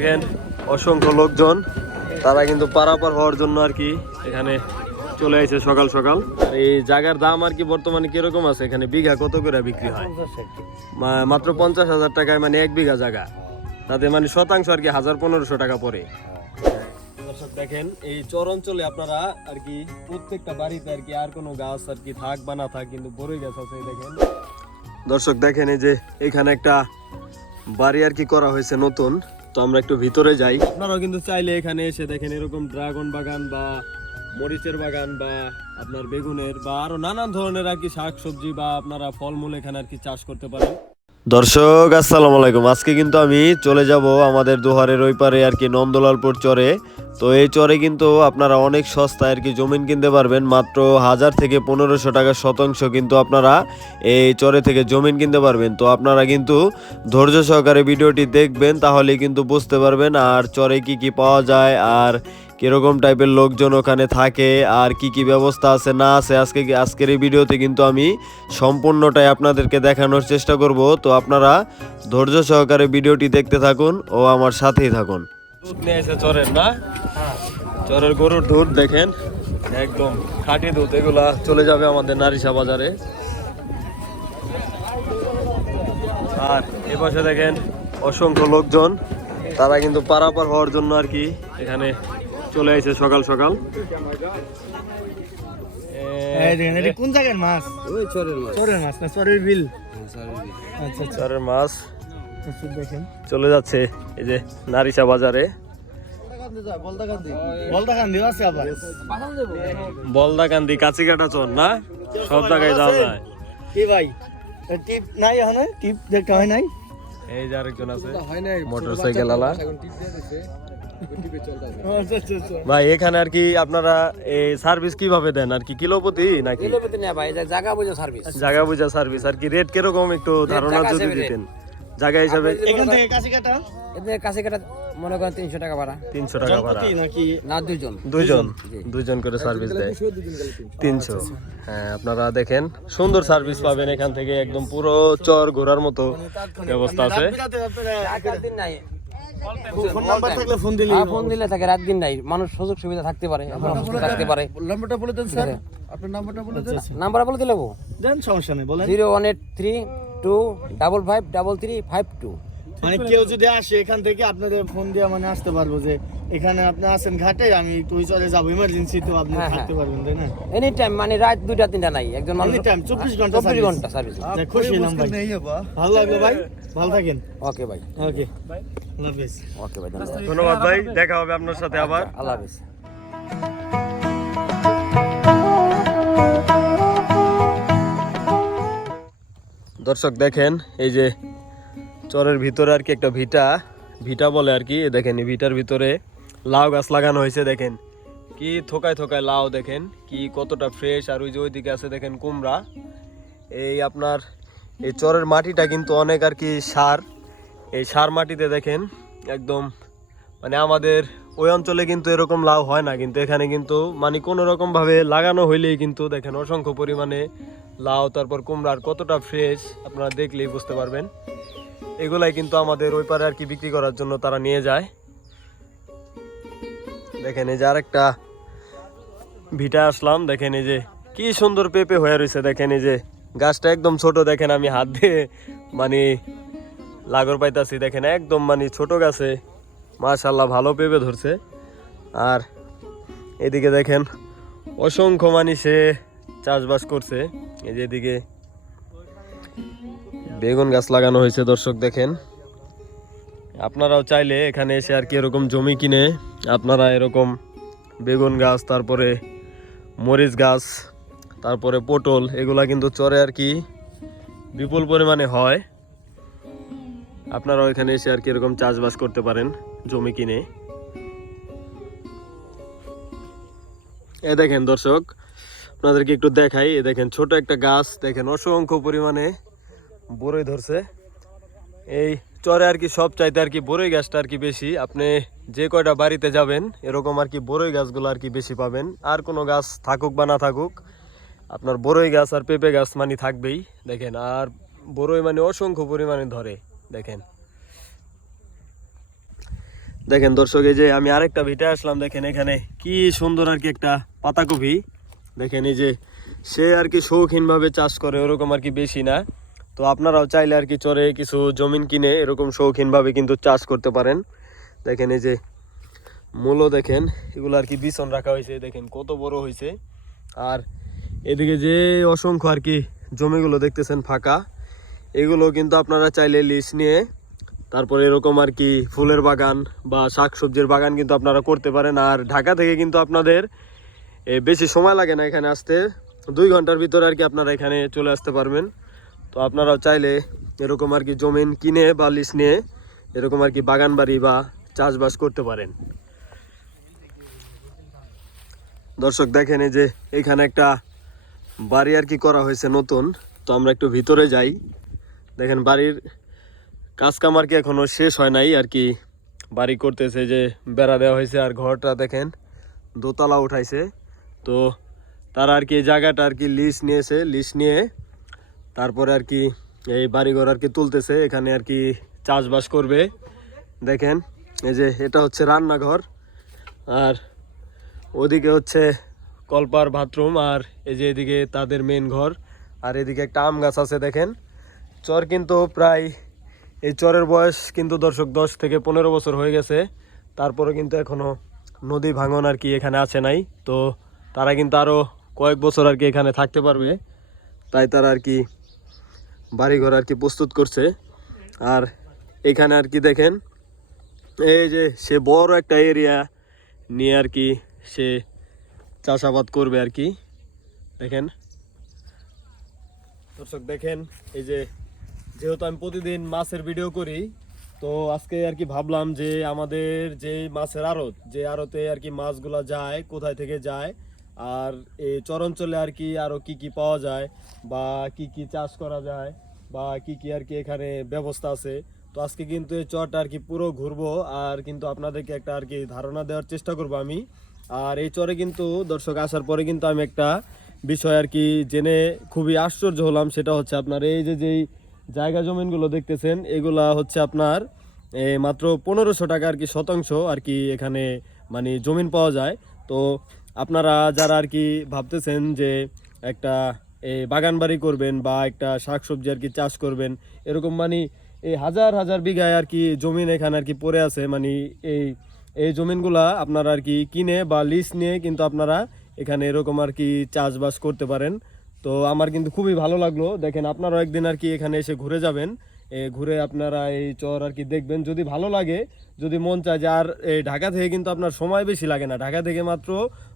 দেখেন অসংখ্য লোকজন, তারা কিন্তু পারাপার হওয়ার জন্য আর কি এখানে চলে আসে সকাল সকাল। এই জায়গার দাম আর কি বর্তমানে কীরকম আছে? এখানে বিঘা কত করে বিক্রি হয়? মাত্র পঞ্চাশ হাজার টাকায় মানে এক বিঘা জায়গা। তাতে মানে শতাংশ আর কি হাজার পনেরোশো টাকা পড়ে। দর্শক দেখেন, এই চর অঞ্চলে আপনারা আর কি প্রত্যেকটা বাড়িতে আর কি আর কোনো গাছ আর কি থাক বা না থাক কিন্তু বড়ই গাছ আছে দেখেন। দর্শক, দেখেন এই যে এখানে একটা বাড়ি আর কি করা হয়েছে নতুন। তো আমরা একটু ভিতরে যাই। আপনারাও কিন্তু চাইলে এখানে এসে দেখেন এরকম ড্রাগন বাগান বা মরিচের বাগান বা আপনার বেগুনের বা আরও নানান ধরনের আর কি শাকসবজি বা আপনারা ফলমূল এখানে আর কি চাষ করতে পারেন। দর্শক আসসালামু আলাইকুম। আজকে কিন্তু আমি চলে যাব আমাদের দুহারের ওই পারে আর কি নন্দলালপুর চরে। তো এই চরে কিন্তু আপনারা অনেক সস্তায় আর কি জমিন কিনতে পারবেন। মাত্র হাজার থেকে পনেরোশো টাকা শতাংশ কিন্তু আপনারা এই চরে থেকে জমিন কিনতে পারবেন। তো আপনারা কিন্তু ধৈর্য সহকারে ভিডিওটি দেখবেন তাহলে কিন্তু বুঝতে পারবেন আর চরে কি কি পাওয়া যায় আর কীরকম টাইপের লোকজন ওখানে থাকে আর কি কি ব্যবস্থা আছে, না আছে। আজকে, আজকের এই ভিডিওতে কিন্তু আমি সম্পূর্ণটাই আপনাদেরকে দেখানোর চেষ্টা করব। তো আপনারা ধৈর্য সহকারে ভিডিওটি দেখতে থাকুন ও আমার সাথেই থাকুন। দুধ নিয়ে এসে চরের না? চরের গরুর দুধ দেখেন একদম খাঁটি দুধ এগুলা চলে যাবে আমাদের নারিশা বাজারে। আর এ পাশে দেখেন অসংখ্য লোকজন তারা কিন্তু পারাপার হওয়ার জন্য আর কি এখানে চলে আসে সকাল সকাল। কোন জায়গার মাছ? ওই চরের মাছ। চরের মাছ না চরের বিল? চরের আচ্ছা আচ্ছা। চরের মাছ। চলে যাচ্ছে এই যে নারিসা বাজারে। বলদাকান্দি কাছিকাটা চর না? সব জায়গায় যাওয়া যায়। কি ভাই? টিপ নাই এখানে? টিপ দেখতে হয় নাই? এই যে আরেকজন আছে মোটরসাইকেল আলা। আচ্ছা আচ্ছা আচ্ছা। ভাই এখানে আর কি আপনারা এই সার্ভিস কীভাবে দেন? আর কি কিলোপতি নাকি? কিলোমিটার নেই ভাই জায়গা বুঝে সার্ভিস জায়গা বুঝা সার্ভিস আর কি রেট কীরকম একটু ধারণা যদি দিতেন? জায়গা হিসাবে। এখান থেকে কাছে কাটা এদের কাছে কাটা মনে করেন তিনশো টাকা ভাড়া। তিনশো টাকা ভাড়া। নাকি না দুইজন। দুইজন। দুইজন করে সার্ভিস দেয়। তিনশো। হ্যাঁ আপনারা দেখেন সুন্দর সার্ভিস পাবেন এখান থেকে একদম পুরো চর ঘোরার মতো ব্যবস্থা আছে। বিরাতে আপনারা দিন নাই। ফোন নাম্বার থাকলে ফোন দিলে হ্যাঁ, ফোন দিলে থাকে রাত দিন নাই। মানুষ সুযোগ সুবিধা থাকতে পারে থাকতে পারে। নাম্বারটা বলে দেন স্যার। আপনার নাম্বারটা বলে দেন। নাম্বার বলে দিলে দেন সমস্যা নেই বলেন। Zero one eight three two double five double three five two মানে কেউ যদি আসে এখান থেকে আপনাদের ফোন দিয়ে মানে আসতে পারব যে এখানে আপনি আসেন ঘাটে আমি একটু ওই চলে যাব ইমার্জেন্সি তো আপনি হ্যাঁ, থাকতে পারবেন তাই না? এনি টাইম মানে রাত দুইটা তিনটা নাই একজন মানুষ Anytime, 24 ঘণ্টা চব্বিশ ঘণ্টা সার্ভিস খুশি হলাম ভাই। ভালো লাগল ভাই? ভালো থাকেন। ওকে ভাই ওকে ওকে ভাই ধন্যবাদ। ধন্যবাদ ভাই দেখা হবে আপনার সাথে আবার। আল্লাহ হাফিজ। দর্শক দেখেন, এই যে চরের ভিতরে আর কি একটা ভিটা। ভিটা বলে আর কি দেখেন এই ভিটার ভিতরে লাউ গাছ লাগানো হয়েছে, দেখেন। কি থোকায় থোকায় লাউ, দেখেন, কি কতটা ফ্রেশ আর ওই যে ওইদিকে আছে, দেখেন, কুমড়া। এই আপনার, এই চরের মাটিটা কিন্তু অনেক আর কি সার। এই সার মাটিতে দেখেন, একদম মানে আমাদের ওই অঞ্চলে কিন্তু এরকম লাউ হয় না, কিন্তু এখানে কিন্তু মানে কোনো রকম ভাবে লাগানো হইলেই কিন্তু দেখেন অসংখ্য পরিমাণে লাউ, তারপর কুমড়ার কতটা ফ্রেশ আপনারা দেখলেই বুঝতে পারবেন। এগুলাই কিন্তু আমাদের ওই পারে আর কি বিক্রি করার জন্য তারা নিয়ে যায়। দেখেন এই যে আরেকটা ভিটা আসলাম, দেখেন এই যে কি সুন্দর পেঁপে হয়ে রয়েছে, দেখেন এই যে গাছটা একদম ছোট, দেখেন আমি হাত দিয়ে মানে লাগর পাইতাছি, দেখেন একদম মানে ছোট গাছে। মাশাল্লাহ ভালো পেঁপে ধরছে। আর এদিকে দেখেন অসংখ্য মানে সে চাষবাস করছে। এদিকে বেগুন গাছ লাগানো হয়েছে, দর্শক দেখেন। আপনারাও চাইলে এখানে এসে আর কি এরকম জমি কিনে, আপনারা এরকম বেগুন গাছ, তারপরে মরিচ গাছ, তারপরে পটল, এগুলা কিন্তু চরে আর কি বিপুল পরিমাণে হয়। আপনারাও এখানে এসে আর কি এরকম চাষবাস করতে পারেন, জমি কিনে। এ দেখেন দর্শক আপনাদেরকে একটু দেখাই। দেখেন, ছোট একটা গাছ, দেখেন, অসংখ্য পরিমাণে বড়ই ধরছে। এই চরে আর কি সব চাইতে আর কি বড়ই গাছটা আর কি বেশি। আপনি যে কয়টা বাড়িতে যাবেন, এরকম আর কি বড়ই গাছগুলো আর কি বেশি পাবেন। আর কোনো গাছ থাকুক বা না থাকুক, আপনার বড়ই গাছ আর পেঁপে গাছ মানে থাকবেই, দেখেন। আর বড়ই মানে অসংখ্য পরিমাণে ধরে, দেখেন। দেখেন দর্শক, এই যে আমি আরেকটা ভিটে আসলাম, দেখেন এখানে কি সুন্দর আর কি একটা পাতাকপি। দেখেন এই যে সে আর কি শৌখিনভাবে চাষ করে, ওরকম আর কি বেশি না। তো আপনারাও চাইলে আর কি চরে কিছু জমিন কিনে এরকম শৌখিনভাবে কিন্তু চাষ করতে পারেন। দেখেন এই যে মূলো দেখেন, এগুলো আর কি বিছন রাখা হয়েছে, দেখেন কত বড় হয়েছে। আর এদিকে যে অসংখ্য আর কি জমিগুলো দেখতেছেন ফাঁকা, এগুলো কিন্তু আপনারা চাইলে লিজ নিয়ে তারপরে এরকম আর কি ফুলের বাগান বা শাকসবজির বাগান কিন্তু আপনারা করতে পারেন। আর ঢাকা থেকে কিন্তু আপনাদের বেশি সময় লাগে না এখানে আসতে। দুই ঘণ্টার ভিতরে আর কি আপনারা এখানে চলে আসতে পারবেন। তো আপনারাও চাইলে এরকম আর কি জমিন কিনে বা লিজ নিয়ে এরকম আর কি বাগান বাড়ি বা চাষবাস করতে পারেন। দর্শক, দেখেন এই যে এখানে একটা বাড়ি আর কি করা হয়েছে নতুন। তো আমরা একটু ভিতরে যাই। দেখেন বাড়ির কাজ কাম আর কি এখনও শেষ হয় নাই। আর কি বাড়ি করতেছে যে বেড়া দেওয়া হয়েছে আর ঘরটা দেখেন দোতলা উঠাইছে। তো তারা আর কি এই জায়গাটা আর কি লিস নিয়েছে লিস নিয়ে তারপরে আর কি এই বাড়িঘর আর কি তুলতেছে, এখানে আর কি চাষবাস করবে। দেখেন, এই যে এটা হচ্ছে রান্নাঘর, আর ওদিকে হচ্ছে কলপার বাথরুম, আর এই যে এদিকে তাদের মেন ঘর, আর এদিকে একটা আম গাছ আছে, দেখেন। চর কিন্তু প্রায়, এই চরের বয়স কিন্তু দর্শক দশ থেকে পনেরো বছর হয়ে গেছে তারপরে কিন্তু এখনও নদী ভাঙন আর কি এখানে আছে নাই। তো তারা কিন্তু আরও কয়েক বছর আর কি এখানে থাকতে পারবে। তাই তারা আর কি বাড়িঘর আর কি প্রস্তুত করছে। আর এখানে আর কি দেখেন, এই যে সে বড় একটা এরিয়া নিয়ে আর কি সে চাষাবাদ করবে আর কি। দেখেন। দর্শক, দেখেন, এই যে যেহেতু আমি প্রতিদিন মাছের ভিডিও করি, তো আজকে আর কি ভাবলাম যে আমাদের যে মাছের আড়ত, যে আড়তে আর কি মাছগুলা যায়, কোথায় থেকে যায় আর এই চরাঞ্চলে আর কি আরও কি কি পাওয়া যায়, বা কি কি চাষ করা যায়, বা কি কি আর কি এখানে ব্যবস্থা আছে। তো আজকে কিন্তু এই চরটা আর কি পুরো ঘুরবো, আর কিন্তু আপনাদেরকে একটা আর কি ধারণা দেওয়ার চেষ্টা করব আমি। আর এই চরে কিন্তু দর্শক আসার পরে কিন্তু আমি একটা বিষয় আর কি জেনে খুবই আশ্চর্য হলাম, সেটা হচ্ছে আপনার এই যে যেই জায়গা জমিনগুলো দেখতেছেন, এগুলা হচ্ছে আপনার মাত্র পনেরোশো টাকা আর কি শতাংশ আর কি এখানে মানে জমিন পাওয়া যায়। তো আপনারা যারা আর কি ভাবতেছেন যে একটা বাগান বাড়ি করবেন বা একটা শাকসবজি আর কি চাষ করবেন, এরকম মানে এই হাজার হাজার বিঘায় আর কি জমিন এখানে আর কি পড়ে আছে মানে এই এই জমিনগুলা আপনারা আর কি কিনে বা লিজ নিয়ে কিন্তু আপনারা এখানে এরকম আর কি চাষবাস করতে পারেন। তো আমার কিন্তু খুবই ভালো লাগল। দেখেন আপনারাও একদিন আর কি এখানে এসে ঘুরে যাবেন। ঘুরে আপনারা এই চর আর কি দেখবেন। যদি ভালো লাগে, যদি মন চায় যে আর এই ঢাকা থেকে কিন্তু আপনার সময় বেশি লাগে না। ঢাকা থেকে মাত্র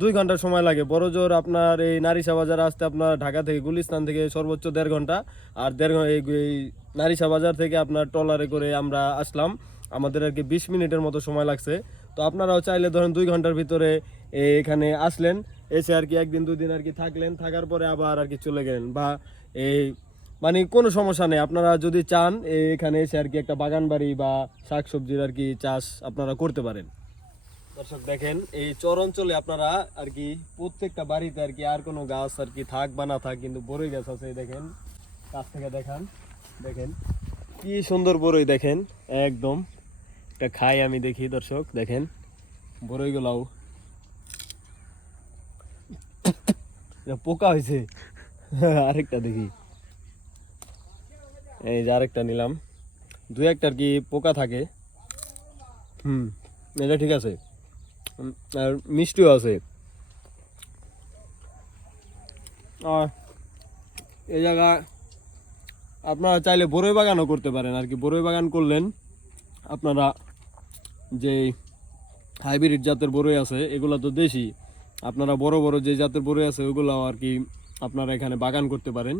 দুই ঘণ্টা সময় লাগে। বড় জোর আপনার এই নারিসা বাজার আসতে আপনার ঢাকা থেকে গুলিস্তান থেকে সর্বোচ্চ দেড় ঘণ্টা। আর দেড় এই নারিসা বাজার থেকে আপনার ট্রলারে করে আমরা আসলাম। আমাদের আর কি বিশ মিনিটের মতো সময় লাগছে। তো আপনারাও চাইলে ধরেন দুই ঘণ্টার ভিতরে এখানে আসলেন। এসে আর কি একদিন দুই দিন আর কি থাকলেন। থাকার পরে আবার আর কি চলে গেলেন। বা, এই মানে কোনো সমস্যা নেই। আপনারা যদি চান এখানে এসে আর কি একটা বাগান বাড়ি বা শাকসবজির আর কি চাষ আপনারা করতে পারেন। দর্শক, দেখেন, এই চর অঞ্চলে আপনারা আর কি প্রত্যেকটা বাড়িতে আর কি আর কোনো গাছ আর কি থাক বা না থাক, কিন্তু বড়ই গাছ আছে, দেখেন। কাছ থেকে দেখান, দেখেন। কি সুন্দর বড়ই দেখেন। একদম। এটা খাই আমি দেখি, দর্শক, দেখেন। বড়ইগুলাও পোকা হয়েছে আরেকটা দেখি। এই যে আরেকটা নিলাম। দু একটা আর কি পোকা থাকে? হুম, এটা ঠিক আছে। আর মিষ্টিও আছে। আর এই জায়গা আপনারা চাইলে বড়ই বাগানও করতে পারেন। আর কি বড়ই বাগান করলেন, আপনারা যে হাইব্রিড জাতের বড়ই আছে, এগুলো তো দেশি। আপনারা বড় বড় যে জাতের বড়ই আছে ওগুলো আর কি আপনারা এখানে বাগান করতে পারেন।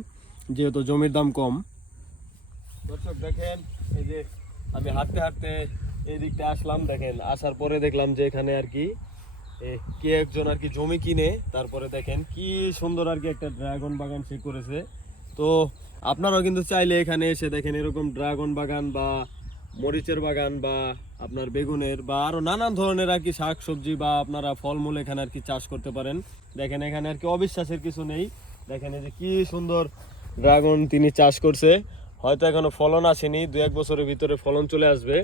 যেহেতু জমির দাম কম দর্শক, দেখেন, এই যে আমি হাঁটতে হাঁটতে এই দিকটা আসলাম, দেখেন, আসার পরে দেখলাম যে এখানে আর কি কে একজন আর কি জমি কিনে, তারপরে দেখেন কি সুন্দর আর কি একটা ড্রাগন বাগান সে করেছে। তো আপনারাও কিন্তু চাইলে এখানে এসে দেখেন এরকম ড্রাগন বাগান বা মরিচের বাগান বা আপনার বেগুনের বা আরও নানান ধরনের আর কি শাক সবজি বা আপনারা ফলমূল এখানে আর কি চাষ করতে পারেন। দেখেন এখানে আর কি অবিশ্বাসের কিছু নেই। দেখেন এই যে কি সুন্দর ড্রাগন তিনি চাষ করছে। হয়তো এখনও ফলন আসেনি, দু এক বছরের ভিতরে ফলন চলে আসবে।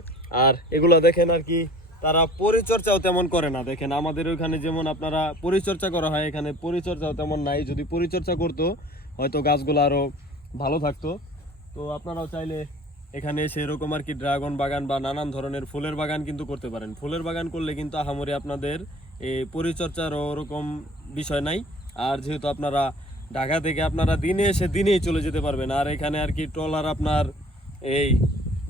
আর এগুলো দেখেন আর কি, তারা পরিচর্যাও তেমন করে না। দেখেন আমাদের ওইখানে যেমন আপনারা পরিচর্যা করা হয়, এখানে পরিচর্যাও তেমন নাই। যদি পরিচর্যা করতো, হয়তো গাছগুলো আরও ভালো থাকতো। তো আপনারাও চাইলে এখানে এসে এরকম আর কি ড্রাগন বাগান বা নানান ধরনের ফুলের বাগান কিন্তু করতে পারেন। ফুলের বাগান করলে কিন্তু আহামরি আপনাদের এই পরিচর্যার ওরকম বিষয় নাই। আর যেহেতু আপনারা ঢাকা থেকে আপনারা দিনে এসে দিনেই চলে যেতে পারবেন। আর এখানে আর কি ট্রলার আপনার এই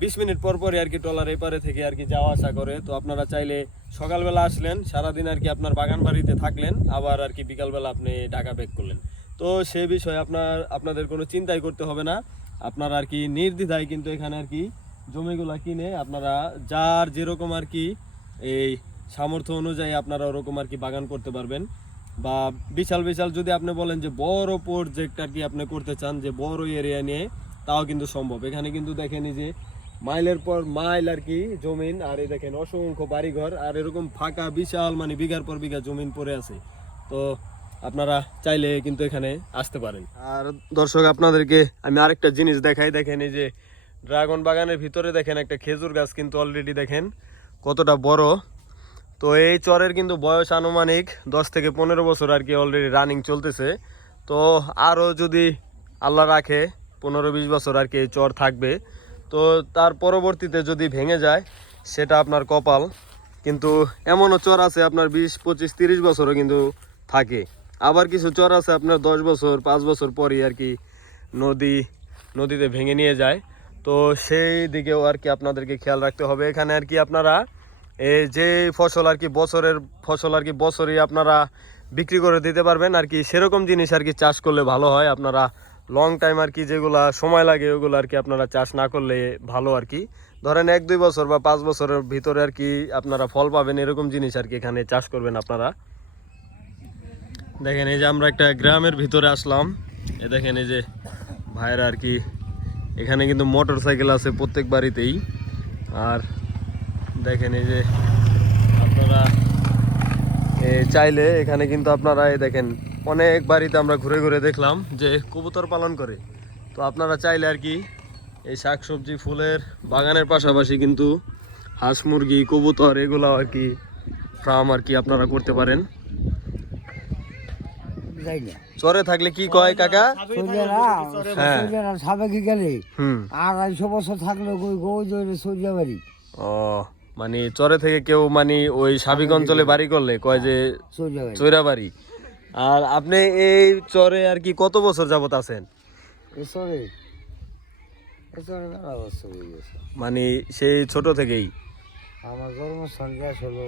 বিশ মিনিট পর পরে আর কি ট্রলার এপারে থেকে আর কি যাওয়া আসা করে। তো আপনারা চাইলে সকালবেলা আসলেন, সারাদিন আর কি আপনার বাগান বাড়িতে থাকলেন, আবার আর কি বিকালবেলা আপনি ঢাকা ব্যাক করলেন। তো সে বিষয়ে আপনার, আপনাদের কোনো চিন্তাই করতে হবে না। আপনারা আর কি নির্দ্বিধায় কিন্তু এখানে আর কি জমিগুলা কিনে আপনারা যার যেরকম আর কি এই সামর্থ্য অনুযায়ী আপনারা ওরকম আর কি বাগান করতে পারবেন। বা বিশাল বিশাল যদি আপনি বলেন যে বড় প্রজেক্ট আর কি আপনি করতে চান, যে বড় এরিয়া নিয়ে, তাও কিন্তু সম্ভব। এখানে কিন্তু দেখেন যে মাইলের পর মাইল আর কি জমিন, আর এই দেখেন অসংখ্য বাড়িঘর, আর এরকম ফাঁকা বিশাল মানে বিঘার পর বিঘা জমিন পড়ে আছে। তো আপনারা চাইলে কিন্তু এখানে আসতে পারেন। আর দর্শক, আপনাদেরকে আমি আরেকটা জিনিস দেখাই। দেখেন এই যে ড্রাগন বাগানের ভিতরে দেখেন একটা খেজুর গাছ কিন্তু অলরেডি দেখেন, কতটা বড়। তো এই চরের কিন্তু বয়স আনুমানিক দশ থেকে পনেরো বছর আর কি অলরেডি রানিং চলতেছে। তো আরও যদি আল্লাহ রাখে, পনেরো বিশ বছর আর কি এই চর থাকবে। তো তার পরবর্তীতে যদি ভেঙে যায়, সেটা আপনার কপাল। কিন্তু এমনও চর আছে আপনার বিশ, পঁচিশ, তিরিশ বছরও কিন্তু থাকে। আবার কিছু চর আছে আপনার দশ বছর, পাঁচ বছর পরই আর কি নদী, নদীতে ভেঙে নিয়ে যায়। তো সেই দিকেও আর কি আপনাদেরকে খেয়াল রাখতে হবে। এখানে আর কি আপনারা এই যে ফসল আর কি বছরের ফসল আর কি বছরই আপনারা বিক্রি করে দিতে পারবেন আর কি, সেরকম জিনিস আর কি চাষ করলে ভালো হয়। আপনারা লং টাইম আর কি যেগুলা সময় লাগে, ওগুলো আর কি আপনারা চাষ না করলে ভালো আর কি। ধরেন এক, দুই বছর বা পাঁচ বছরের ভিতরে আর কি আপনারা ফল পাবেন, এরকম জিনিস আর কি এখানে চাষ করবেন আপনারা। দেখেন এই যে আমরা একটা গ্রামের ভিতরে আসলাম। এ দেখেন এই যে ভাইরা আর কি, এখানে কিন্তু মোটর সাইকেল আছে প্রত্যেক বাড়িতেই। আর দেখেন এই যে আপনারা চাইলে এখানে কিন্তু আপনারা এই দেখেন অনেক বাড়িতে আমরা ঘুরে ঘুরে দেখলাম যে কবুতর পালন করে। তো আপনারা চাইলে আর কি এই শাকসবজি ফুলের বাগানের পাশাপাশি কিন্তু হাঁস মুরগি কবুতর এগুলো আর কি ফার্ম আর কি আপনারা করতে পারেন। চরে থাকলে কি কয় কাকা? হ্যাঁ। সাবেকি গেলে হুম। আড়াইশো বছর থাকলে ওই গৌ ও মানে চরে থেকে কেউ মানে ওই সাবিক অঞ্চলে বাড়ি করলে কয় যে সরিয়া চৈরা বাড়ি আর আপনি এই চরে আর কি কত বছর যাবত আছেন? হয়ে মানে সেই ছোট থেকেই? আমার জন্মস্থান গ্যাস হলো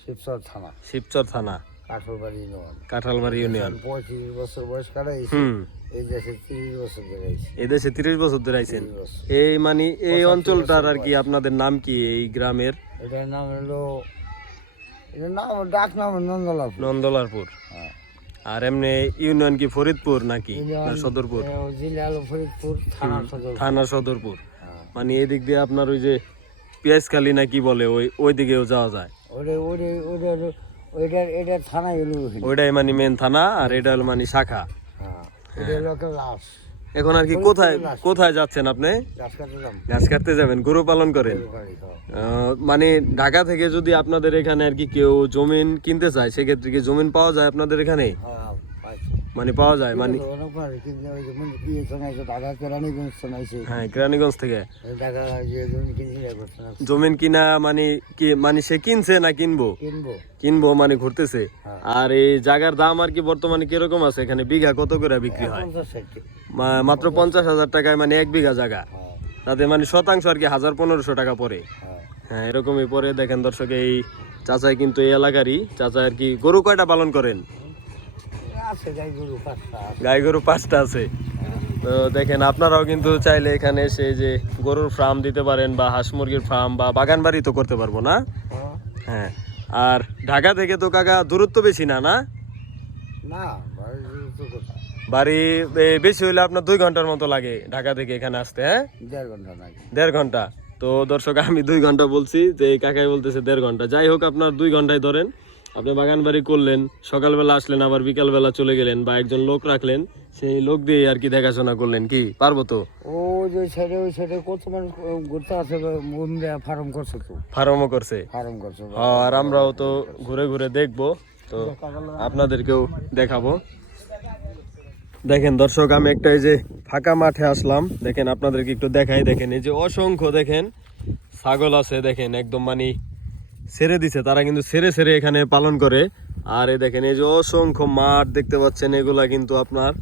শিবচর থানা। শিবচর থানা। কাঠরবাড়ি নয় কাঁঠালবাড়ি ইউনিয়ন। পঁয়ত্রিশ বছর বয়স কাটাইছি। এদেশে তিরিশ বছর ধরে আইছেন? এই মানে এই অঞ্চলটার আর কি আপনাদের নাম কি এই গ্রামের? এটার নাম হলো এটার নাম ডাক নাম নন্দলাপুর নন্দলারপুর হ্যাঁ। আর এমনি ইউনিয়ন কি ফরিদপুর নাকি? সদরপুর? জেলা হলো ফরিদপুর থানা সদর থানা সদরপুর। হ্যাঁ। মানে এদিক দিয়ে আপনার ওই যে পেঁয়াজখালি না কি বলে ওই ওই দিকেও যাওয়া যায়? ওইটার এটা ওইটাই মানে মেন থানা আর এটা হলো মানে শাখা হ্যাঁ এটা হলো একটা লাশ। এখন আর কি কোথায় কোথায় যাচ্ছেন আপনি? গাছ কাটতে ঘাস কাটতে যাবেন গরু পালন করেন? আহ, মানে ঢাকা থেকে যদি আপনাদের এখানে আর কি কেউ জমিন কিনতে চায় সেক্ষেত্রে কি জমিন পাওয়া যায় আপনাদের এখানে? হ্যাঁ মানে পাওয়া যায় মানে ইয়ে হ্যাঁ কেরানীগঞ্জ থেকে। জমিন কিনা মানে কি মানে সে কিনছে না কিনবো? কিনবো। মানে ঘুরতেছে। হ্যাঁ। আর এই জায়গার দাম আর কি বর্তমানে কীরকম আছে? এখানে বিঘা কত করে বিক্রি হয়? মাত্র পঞ্চাশ হাজার টাকায় মানে এক বিঘা জায়গা। হ্যাঁ। তাতে মানে শতাংশ আর কি হাজার পনেরোশো টাকা পরে হ্যাঁ। হ্যাঁ এরকমই পরে দেখেন দর্শক এই চাচাই কিন্তু এই এলাকারই। চাচা আর কি গরু কয়টা পালন করেন? গাই গরু পাঁচটা আছে। তো দেখেন আপনারাও কিন্তু চাইলে এখানে এসে যে গরুর ফার্ম দিতে পারেন বা হাঁস মুরগির ফার্ম বা বাগান বাড়ি তো করতে পারব না? হ্যাঁ। আর ঢাকা থেকে তো কাকা দূরত্ব বেশি না না? বাড়ি বেশি হইলে আপনার দুই ঘণ্টার মতো লাগে ঢাকা থেকে এখানে আসতে হ্যাঁ? দেড় ঘণ্টা দেড় ঘণ্টা। তো দর্শক আমি দুই ঘণ্টা বলছি যে কাকাই বলতেছে দেড় ঘণ্টা। যাই হোক আপনার দুই ঘন্টায় ধরেন। আপনি বাগান বাড়ি করলেন সকালবেলা আসলেন আবার বিকালবেলা চলে গেলেন বা একজন লোক রাখলেন সেই লোক দিয়ে আর কি দেখাশোনা করলেন কি? পারব তো? ও যে সাইডে ওই সাইডে কত মানুষ ঘুরতে আছে ফার্ম করছে তো। ফার্মও করছে? ফার্ম করছে হ্যাঁ, আর আমরাও তো ঘুরে ঘুরে দেখব তো আপনাদেরকেও দেখাবো। দেখেন দর্শক আমি একটা এই যে ফাঁকা মাঠে আসলাম দেখেন আপনাদেরকে একটু দেখাই দেখেন এই যে অসংখ্য দেখেন ছাগল আছে দেখেন একদম মানে ছেড়ে দিছে, তারা কিন্তু ছেড়ে ছেড়ে এখানে পালন করে। আর এই দেখেন, এই যে অসংখ্য মাঠ দেখতে পাচ্ছেন, এগুলা কিন্তু আপনার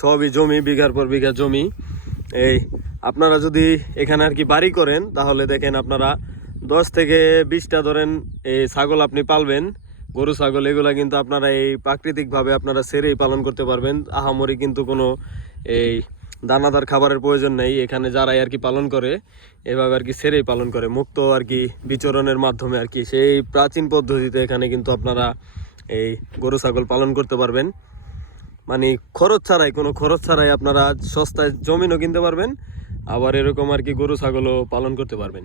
সবই জমি, বিঘার পর বিঘা জমি। এই, আপনারা যদি এখানে আর কি বাড়ি করেন, তাহলে দেখেন আপনারা দশ থেকে বিশটা ধরেন এই ছাগল আপনি পালবেন। গরু, ছাগল, এগুলা কিন্তু আপনারা এই প্রাকৃতিকভাবে আপনারা ছেড়েই পালন করতে পারবেন। আহামরি কিন্তু কোনো এই দানাদার খাবারের প্রয়োজন নেই। এখানে যারাই আর কি পালন করে, এভাবে আর কি সেরেই পালন করে। মুক্ত আর কি বিচরণের মাধ্যমে আর কি। সেই প্রাচীন পদ্ধতিতে এখানে কিন্তু আপনারা এই গরু, ছাগল পালন করতে পারবেন। মানে খরচ ছাড়াই, কোনো খরচ ছাড়াই আপনারা সস্তায় জমিনও কিনতে পারবেন। আবার এরকম আর কি গরু, ছাগলও পালন করতে পারবেন।